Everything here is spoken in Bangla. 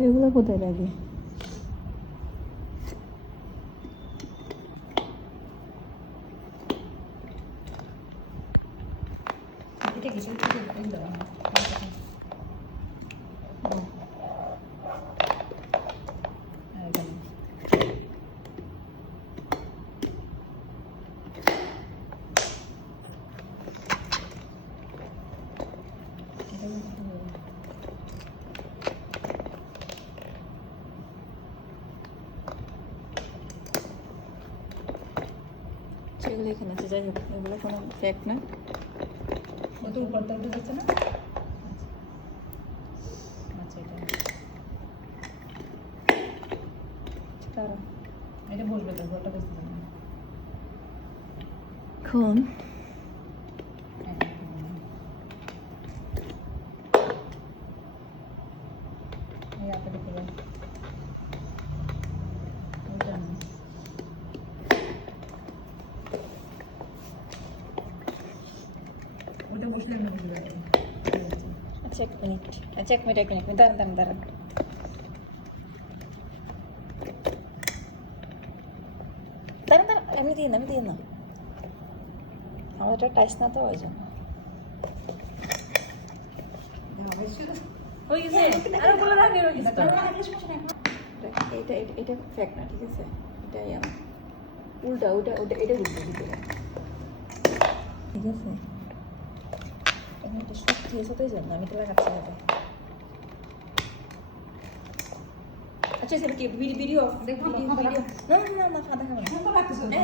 এগুলো কোথায় লাগে? এটা কিছু দাও সেগুলো এখানে আছে, যাই হোক এগুলো কোনো ফ্যাক্ট না। কত উপরটা উঠে যাচ্ছে না? আচ্ছা এটা তারা এটা বসবে তো, ঘরটা বসতে না। এখন এই আপনি দেখে যান ওটা বসলে আমি বুঝতে পারি। আচ্ছা এক মিনিট, আচ্ছা এক মিনিট, এক মিনিট, দাঁড়ান দাঁড়ান দাঁড়ান। দাঁড়ান দাঁড়ান, আমি দিয়ে না, আমি দিয়ে না, আমার ওটা টাইস না তো ওই জন্য। হয়ে গেছে আরো বলে রাখি হয়ে গেছে তো। এটা এটা এটা ফ্যাক্ট না, ঠিক আছে? এটাই আমার উল্টা, ওটা ওটা এটা উল্টো ভিতরে, ঠিক আছে? এখন এটা শক্তি আছে তো, এই জন্য আমি এটা লাগাচ্ছি না। আচ্ছা সেটা কি ভিডিও? দেখো, ভিডিও মাথা না না না, মাথা দেখাবো না।